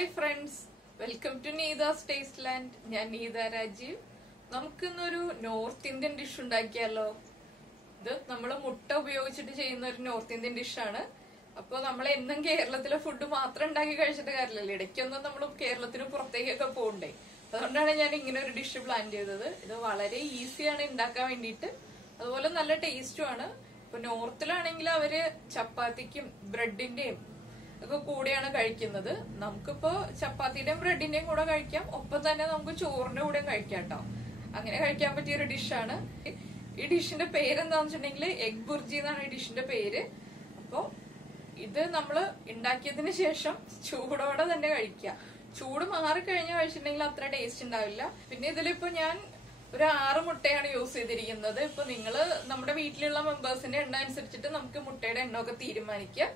Hi friends, welcome to Neetha's taste land. ഞാൻ നീത രാജീവ്. നമുക്കിന്നൊരു north Indian dish ഉണ്ടാക്കിയാലോ? ഇത് നമ്മൾ മുട്ട ഉപയോഗിച്ചിട്ട് ചെയ്യുന്ന ഒരു നോർത്ത് ഇന്ത്യൻ ഡിഷാണ്. അപ്പോൾ നമ്മൾ എന്നും കേരളത്തിലെ ഫുഡ് മാത്രം ഉണ്ടാക്കി കഴിച്ചിട്ട് കാര്യമില്ലല്ലോ, ഇടയ്ക്കൊന്നും നമ്മൾ കേരളത്തിന് പുറത്തേക്കൊക്കെ പോകണ്ടേ. അതുകൊണ്ടാണ് ഞാൻ ഇങ്ങനെ ഒരു ഡിഷ് പ്ലാൻ ചെയ്തത്. ഇത് വളരെ ഈസിയാണ് ഉണ്ടാക്കാൻ വേണ്ടിയിട്ട്, അതുപോലെ നല്ല ടേസ്റ്റുമാണ്. ഇപ്പൊ നോർത്തിലാണെങ്കിൽ അവര് ചപ്പാത്തിക്കും ബ്രെഡിന്റെയും ഒക്കെ കൂടെയാണ് കഴിക്കുന്നത്. നമുക്കിപ്പോ ചപ്പാത്തിയുടെയും ബ്രെഡിന്റെയും കൂടെ കഴിക്കാം, ഒപ്പം തന്നെ നമുക്ക് ചോറിന്റെ കൂടെയും കഴിക്കാം കേട്ടോ. അങ്ങനെ കഴിക്കാൻ പറ്റിയ ഒരു ഡിഷാണ്. ഈ ഡിഷിന്റെ പേരെന്താന്ന് വെച്ചിട്ടുണ്ടെങ്കിൽ എഗ് ബുർജി എന്നാണ് ഈ ഡിഷിന്റെ പേര്. അപ്പൊ ഇത് നമ്മള് ഉണ്ടാക്കിയതിന് ശേഷം ചൂടോടെ തന്നെ കഴിക്കുക. ചൂട് മാറിക്കഴിഞ്ഞ് കഴിച്ചിട്ടുണ്ടെങ്കിൽ അത്ര ടേസ്റ്റ് ഉണ്ടാവില്ല. പിന്നെ ഇതിലിപ്പോ ഞാൻ ഒരു 6 മുട്ടയാണ് യൂസ് ചെയ്തിരിക്കുന്നത്. ഇപ്പൊ നിങ്ങള് നമ്മുടെ വീട്ടിലുള്ള മെമ്പേഴ്സിന്റെ എണ്ണം അനുസരിച്ചിട്ട് നമുക്ക് മുട്ടയുടെ എണ്ണമൊക്കെ തീരുമാനിക്കാം.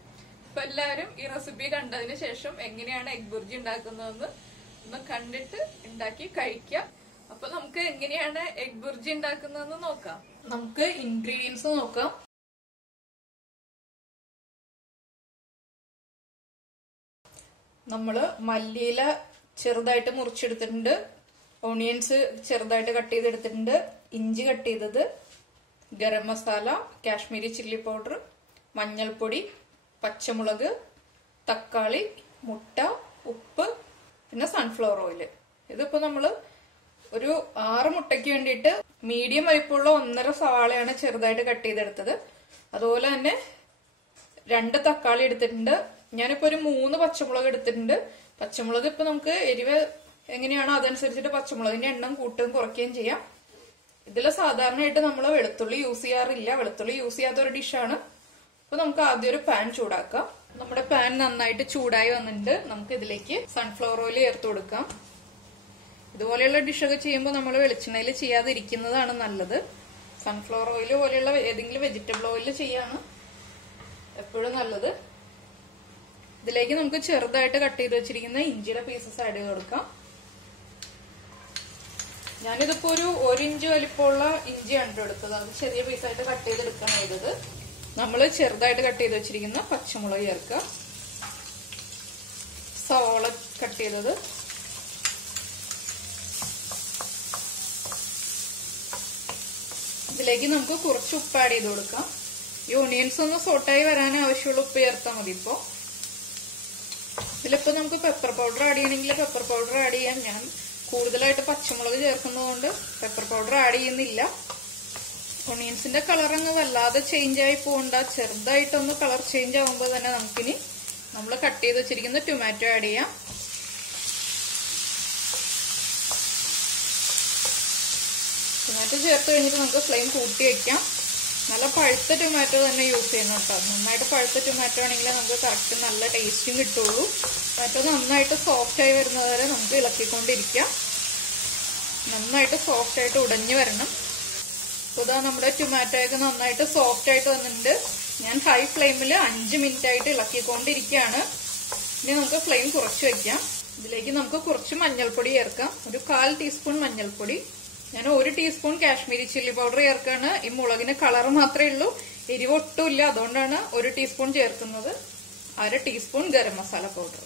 അപ്പൊ എല്ലാവരും ഈ റെസിപ്പി കണ്ടതിന് ശേഷം എങ്ങനെയാണ് എഗ് ബുർജി ഉണ്ടാക്കുന്നതെന്ന് ഒന്ന് കണ്ടിട്ട് ഉണ്ടാക്കി കഴിക്കാം. അപ്പൊ നമുക്ക് എങ്ങനെയാണ് എഗ് ബുർജി ഉണ്ടാക്കുന്നതെന്ന് നോക്കാം. നമുക്ക് ഇൻഗ്രീഡിയൻസ് നോക്കാം. നമ്മള് മല്ലിയില ചെറുതായിട്ട് മുറിച്ചെടുത്തിട്ടുണ്ട്, ഓണിയൻസ് ചെറുതായിട്ട് കട്ട് ചെയ്തെടുത്തിട്ടുണ്ട്, ഇഞ്ചി കട്ട് ചെയ്തത്, ഗരം മസാല, കാശ്മീരി ചില്ലി പൗഡർ, മഞ്ഞൾപ്പൊടി, പച്ചമുളക്, തക്കാളി, മുട്ട, ഉപ്പ്, പിന്നെ സൺഫ്ലവർ ഓയില്. ഇതിപ്പോ നമ്മള് ഒരു 6 മുട്ടയ്ക്ക് വേണ്ടിയിട്ട് മീഡിയം വലിപ്പമുള്ള 1.5 സവാളയാണ് ചെറുതായിട്ട് കട്ട് ചെയ്തെടുത്തത്. അതുപോലെ തന്നെ 2 തക്കാളി എടുത്തിട്ടുണ്ട്. ഞാനിപ്പോ ഒരു 3 പച്ചമുളക് എടുത്തിട്ടുണ്ട്. പച്ചമുളക് ഇപ്പൊ നമുക്ക് എരിവ് എങ്ങനെയാണോ അതനുസരിച്ചിട്ട് പച്ചമുളകിന്റെ എണ്ണം കൂട്ടുകയും കുറയ്ക്കുകയും ചെയ്യാം. ഇതിൽ സാധാരണയായിട്ട് നമ്മൾ വെളുത്തുള്ളി യൂസ് ചെയ്യാറില്ല, വെളുത്തുള്ളി യൂസ് ചെയ്യാത്ത ഒരു ഡിഷാണ്. അപ്പൊ നമുക്ക് ആദ്യം ഒരു പാൻ ചൂടാക്കാം. നമ്മുടെ പാൻ നന്നായിട്ട് ചൂടായി വന്നിട്ടുണ്ട്. നമുക്ക് ഇതിലേക്ക് സൺഫ്ലവർ ഓയിൽ ചേർത്ത് കൊടുക്കാം. ഇതുപോലെയുള്ള ഡിഷൊക്കെ ചെയ്യുമ്പോൾ നമ്മൾ വെളിച്ചെണ്ണയിൽ ചെയ്യാതിരിക്കുന്നതാണ് നല്ലത്. സൺഫ്ലവർ ഓയിൽ പോലെയുള്ള ഏതെങ്കിലും വെജിറ്റബിൾ ഓയിൽ ചെയ്യാണ് എപ്പോഴും നല്ലത്. ഇതിലേക്ക് നമുക്ക് ചെറുതായിട്ട് കട്ട് ചെയ്ത് വെച്ചിരിക്കുന്ന ഇഞ്ചിയുടെ പീസസ് ആഡ് ചെയ്ത് കൊടുക്കാം. ഞാനിതിപ്പോ ഒരു 1 ഇഞ്ച് വലിപ്പമുള്ള ഇഞ്ചിയാണ് എടുത്തത്. അത് ചെറിയ പീസായിട്ട് കട്ട് ചെയ്തെടുക്കാണ് ചെയ്തത്. നമ്മൾ ചെറുതായിട്ട് കട്ട് ചെയ്ത് വെച്ചിരിക്കുന്ന പച്ചമുളക് ചേർക്കുക, സവാള കട്ട് ചെയ്തത്, ഇതിലേക്ക് നമുക്ക് കുറച്ച് ഉപ്പ് ആഡ് ചെയ്ത് കൊടുക്കാം. ഈ ഓണിയൻസ് ഒന്ന് സോട്ടായി വരാൻ ആവശ്യമുള്ള ഉപ്പ് ചേർത്താൽ മതി. ഇപ്പോ ഇതിലിപ്പോ നമുക്ക് പെപ്പർ പൗഡർ ആഡ് ചെയ്യണമെങ്കിൽ പെപ്പർ പൗഡർ ആഡ് ചെയ്യാം. ഞാൻ കൂടുതലായിട്ട് പച്ചമുളക് ചേർക്കുന്നതുകൊണ്ട് പെപ്പർ പൗഡർ ആഡ് ചെയ്യുന്നില്ല. ഓണിയൻസിന്റെ കളർ അങ്ങ് വല്ലാതെ ചേഞ്ച് ആയി പോകണ്ട, ചെറുതായിട്ടൊന്ന് കളർ ചേഞ്ച് ആകുമ്പോൾ തന്നെ നമുക്കിനി നമ്മൾ കട്ട് ചെയ്ത് വെച്ചിരിക്കുന്ന ടൊമാറ്റോ ആഡ് ചെയ്യാം. ടൊമാറ്റോ ചേർത്ത് കഴിഞ്ഞിട്ട് നമുക്ക് ഫ്ലെയിം കൂട്ടി വെക്കാം. നല്ല പഴുത്ത ടൊമാറ്റോ തന്നെ യൂസ് ചെയ്യണം കേട്ടോ. നന്നായിട്ട് പഴുത്ത ടൊമാറ്റോ ആണെങ്കിൽ നമുക്ക് കറക്റ്റ് നല്ല ടേസ്റ്റും കിട്ടുള്ളൂ. ടൊമാറ്റോ നന്നായിട്ട് സോഫ്റ്റ് ആയി വരുന്നത് വരെ നമുക്ക് ഇളക്കിക്കൊണ്ടിരിക്കാം. നന്നായിട്ട് സോഫ്റ്റ് ആയിട്ട് ഉടഞ്ഞു വരണം. അപ്പോൾ ഇതാ നമ്മുടെ ടൊമാറ്റോ ഒക്കെ നന്നായിട്ട് സോഫ്റ്റ് ആയിട്ട് വന്നിട്ടുണ്ട്. ഞാൻ ഹൈ ഫ്ലെയിമിൽ 5 മിനിറ്റ് ആയിട്ട് ഇളക്കിക്കൊണ്ടിരിക്കുകയാണ്. ഇനി നമുക്ക് ഫ്ലെയിം കുറച്ച് വെക്കാം. ഇതിലേക്ക് നമുക്ക് കുറച്ച് മഞ്ഞൾപ്പൊടി ചേർക്കാം. ഒരു 1/4 ടീസ്പൂൺ മഞ്ഞൾപ്പൊടി. ഞാൻ 1 ടീസ്പൂൺ കാശ്മീരി ചില്ലി പൗഡർ ചേർക്കാണ്. ഈ മുളകിന് കളർ മാത്രമേ ഉള്ളൂ, എരിവ് ഒട്ടുമില്ല, അതുകൊണ്ടാണ് 1 ടീസ്പൂൺ ചേർക്കുന്നത്. 1/2 ടീസ്പൂൺ ഗരം മസാല പൗഡർ.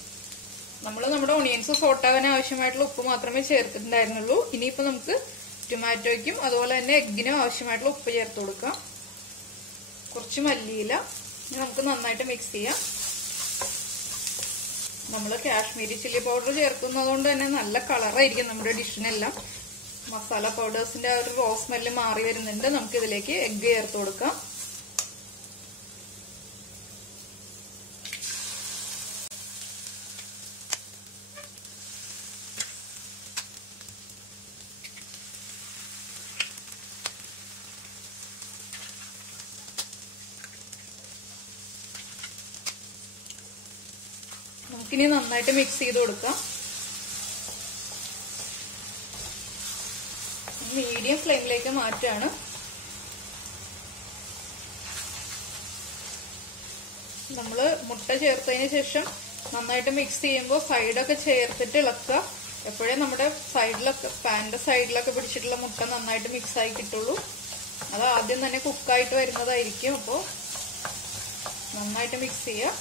നമ്മൾ നമ്മുടെ ഓണിയൻസ് സോട്ടാകാൻ ആവശ്യമായിട്ടുള്ള ഉപ്പ് മാത്രമേ ചേർത്തിട്ടുണ്ടായിരുന്നുള്ളൂ. ഇനിയിപ്പോ നമുക്ക് ടൊമാറ്റോയ്ക്കും അതുപോലെ തന്നെ എഗ്ഗിനും ആവശ്യമായിട്ടുള്ള ഉപ്പ് ചേർത്ത് കൊടുക്കാം. കുറച്ച് മല്ലിയില. നമുക്ക് നന്നായിട്ട് മിക്സ് ചെയ്യാം. നമ്മൾ കാശ്മീരി ചില്ലി പൗഡർ ചേർക്കുന്നത് കൊണ്ട് തന്നെ നല്ല കളറായിരിക്കും നമ്മുടെ ഡിഷിനെല്ലാം. മസാല പൗഡേഴ്സിന്റെ ആ ഒരു റോ സ്മെല്ല് മാറി വരുന്നുണ്ട്. നമുക്ക് ഇതിലേക്ക് എഗ്ഗ് ചേർത്ത് കൊടുക്കാം. നമുക്കിനി നന്നായിട്ട് മിക്സ് ചെയ്ത് കൊടുക്കാം. മീഡിയം ഫ്ലെയിമിലേക്ക് മാറ്റാണ്. നമ്മള് മുട്ട ചേർത്തതിന് ശേഷം നന്നായിട്ട് മിക്സ് ചെയ്യുമ്പോൾ സൈഡൊക്കെ ചേർത്തിട്ട് ഇളക്കുക. എപ്പോഴേ നമ്മുടെ സൈഡിലൊക്കെ പാനിന്റെ സൈഡിലൊക്കെ പിടിച്ചിട്ടുള്ള മുട്ട നന്നായിട്ട് മിക്സ് ആയി കിട്ടുള്ളൂ. അത് ആദ്യം തന്നെ കുക്കായിട്ട് വരുന്നതായിരിക്കും. അപ്പോൾ നന്നായിട്ട് മിക്സ് ചെയ്യുക.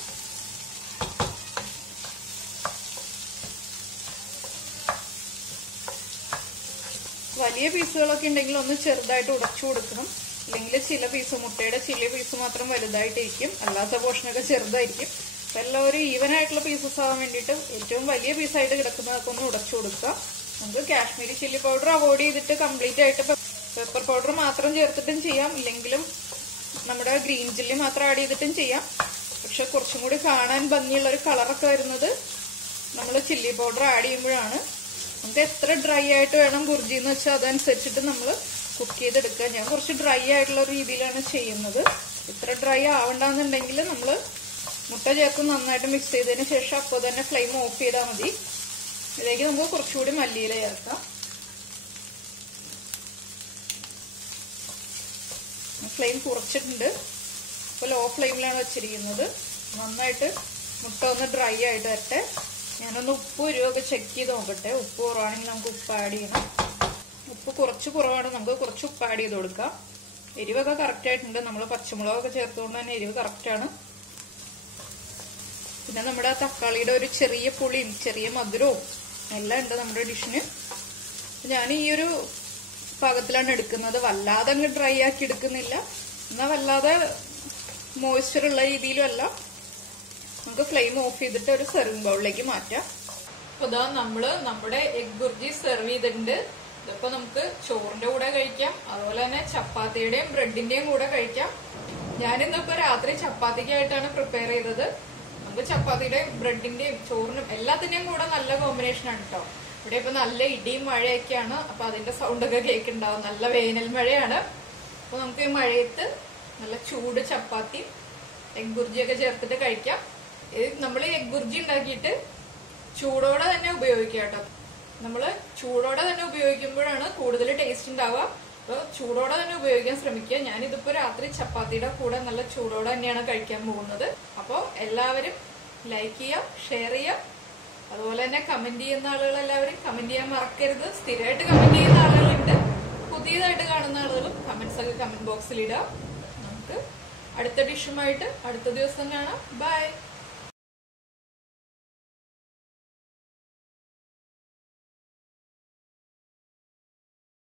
വലിയ പീസുകളൊക്കെ ഉണ്ടെങ്കിൽ ഒന്ന് ചെറുതായിട്ട് ഉടച്ചു കൊടുക്കണം. അല്ലെങ്കിൽ ചില പീസ് മുട്ടയുടെ ചില പീസ് മാത്രം വലുതായിട്ടിരിക്കും, അല്ലാത്ത പോർഷനൊക്കെ ചെറുതായിരിക്കും. അപ്പൊ എല്ലാവരും ഈവൻ ആയിട്ടുള്ള പീസസ് ആവാൻ വേണ്ടിയിട്ട് ഏറ്റവും വലിയ പീസായിട്ട് കിടക്കുന്നതൊക്കെ ഒന്ന് ഉടച്ചു കൊടുക്കുക. നമുക്ക് കാശ്മീരി ചില്ലി പൗഡർ അവോയ്ഡ് ചെയ്തിട്ട് കംപ്ലീറ്റ് ആയിട്ട് പെപ്പർ പൗഡർ മാത്രം ചേർത്തിട്ടും ചെയ്യാം, ഇല്ലെങ്കിലും നമ്മുടെ ഗ്രീൻ ചില്ലി മാത്രം ആഡ് ചെയ്തിട്ടും ചെയ്യാം. പക്ഷെ കുറച്ചും കൂടി കാണാൻ ഭംഗിയുള്ള ഒരു കളറൊക്കെ വരുന്നത് നമ്മൾ ചില്ലി പൗഡർ ആഡ് ചെയ്യുമ്പോഴാണ്. നമുക്ക് എത്ര ഡ്രൈ ആയിട്ട് വേണം ബുർജി എന്ന് വെച്ചാൽ അതനുസരിച്ചിട്ട് നമ്മൾ കുക്ക് ചെയ്തെടുക്കുക. ഞാൻ കുറച്ച് ഡ്രൈ ആയിട്ടുള്ള രീതിയിലാണ് ചെയ്യുന്നത്. ഇത്ര ഡ്രൈ ആവണ്ടെന്നുണ്ടെങ്കിൽ നമ്മൾ മുട്ട ചേർത്ത് നന്നായിട്ട് മിക്സ് ചെയ്തതിന് ശേഷം അപ്പോൾ തന്നെ ഫ്ലെയിം ഓഫ് ചെയ്താൽ മതി. ഇതിലേക്ക് നമുക്ക് കുറച്ചുകൂടി മല്ലിയില ചേർക്കാം. ഫ്ലെയിം കുറച്ചിട്ടുണ്ട്, ഇപ്പോൾ ലോ ഫ്ലെയിമിലാണ് വെച്ചിരിക്കുന്നത്. നന്നായിട്ട് മുട്ട ഒന്ന് ഡ്രൈ ആയിട്ട് വരട്ടെ. ഞാനൊന്ന് ഉപ്പ് എരിവൊക്കെ ചെക്ക് ചെയ്ത് നോക്കട്ടെ. ഉപ്പ് കുറവാണെങ്കിൽ നമുക്ക് ഉപ്പ് ആഡ് ചെയ്യണം. ഉപ്പ് കുറച്ച് കുറവാണ്, നമുക്ക് കുറച്ച് ഉപ്പ് ആഡ് ചെയ്ത് കൊടുക്കാം. എരിവൊക്കെ കറക്റ്റ് ആയിട്ടുണ്ട്. നമ്മൾ പച്ചമുളകൊക്കെ ചേർത്തുകൊണ്ട് തന്നെ എരിവ് കറക്റ്റാണ്. പിന്നെ നമ്മുടെ തക്കാളിയുടെ ഒരു ചെറിയ പുളിയും ചെറിയ മധുരവും എല്ലാം ഉണ്ട് നമ്മുടെ ഡിഷിന്. ഞാൻ ഈ ഒരു പാകത്തിലാണ് എടുക്കുന്നത്. വല്ലാതെ അങ്ങ് ഡ്രൈ ആക്കി എടുക്കുന്നില്ല, എന്നാൽ വല്ലാതെ മോയ്സ്ചർ ഉള്ള രീതിയിലും അല്ല. നമുക്ക് ഫ്ലെയിം ഓഫ് ചെയ്തിട്ട് ഒരു സെർവിംഗ് ബൗളിലേക്ക് മാറ്റാം. അപ്പൊ ഇതാ നമ്മുടെ എഗ് ബുർജി സെർവ് ചെയ്തിട്ടുണ്ട്. ഇതിപ്പോ നമുക്ക് ചോറിന്റെ കൂടെ കഴിക്കാം, അതുപോലെ തന്നെ ചപ്പാത്തിയുടെയും ബ്രെഡിന്റെയും കൂടെ കഴിക്കാം. ഞാനിന്നിപ്പോ രാത്രി ചപ്പാത്തിക്കായിട്ടാണ് പ്രിപ്പയർ ചെയ്തത്. നമുക്ക് ചപ്പാത്തിയുടെയും ബ്രെഡിന്റെയും ചോറിനും എല്ലാത്തിന്റെയും കൂടെ നല്ല കോമ്പിനേഷൻ ആണ് കേട്ടോ. ഇവിടെ ഇപ്പൊ നല്ല ഇടിയും മഴയൊക്കെയാണ്, അപ്പൊ അതിന്റെ സൗണ്ട് ഒക്കെ കേൾക്കുന്നുണ്ടാവും. നല്ല വേനൽ മഴയാണ്. അപ്പൊ നമുക്ക് ഈ മഴയത്ത് നല്ല ചൂട് ചപ്പാത്തി എഗ് ബുർജിയൊക്കെ ചേർത്തിട്ട് കഴിക്കാം. നമ്മൾ ഈ എഗ് ബുർജി ഉണ്ടാക്കിയിട്ട് ചൂടോടെ തന്നെ ഉപയോഗിക്കുക കേട്ടോ. നമ്മള് ചൂടോടെ തന്നെ ഉപയോഗിക്കുമ്പോഴാണ് കൂടുതൽ ടേസ്റ്റ് ഉണ്ടാവുക. അപ്പൊ ചൂടോടെ തന്നെ ഉപയോഗിക്കാൻ ശ്രമിക്കുക. ഞാനിതിപ്പോ രാത്രി ചപ്പാത്തിയുടെ കൂടെ നല്ല ചൂടോടെ തന്നെയാണ് കഴിക്കാൻ പോകുന്നത്. അപ്പോൾ എല്ലാവരും ലൈക്ക് ചെയ്യുക, ഷെയർ ചെയ്യുക, അതുപോലെ തന്നെ കമന്റ് ചെയ്യുന്ന ആളുകൾ എല്ലാവരും കമന്റ് ചെയ്യാൻ മറക്കരുത്. സ്ഥിരമായിട്ട് കമന്റ് ചെയ്യുന്ന ആളുകളുണ്ട്, പുതിയതായിട്ട് കാണുന്ന ആളുകളും കമന്റ്സ് ഒക്കെ കമന്റ് ബോക്സിൽ ഇടുക. നമുക്ക് അടുത്ത ഡിഷുമായിട്ട് അടുത്ത ദിവസം കാണാം. ബൈ.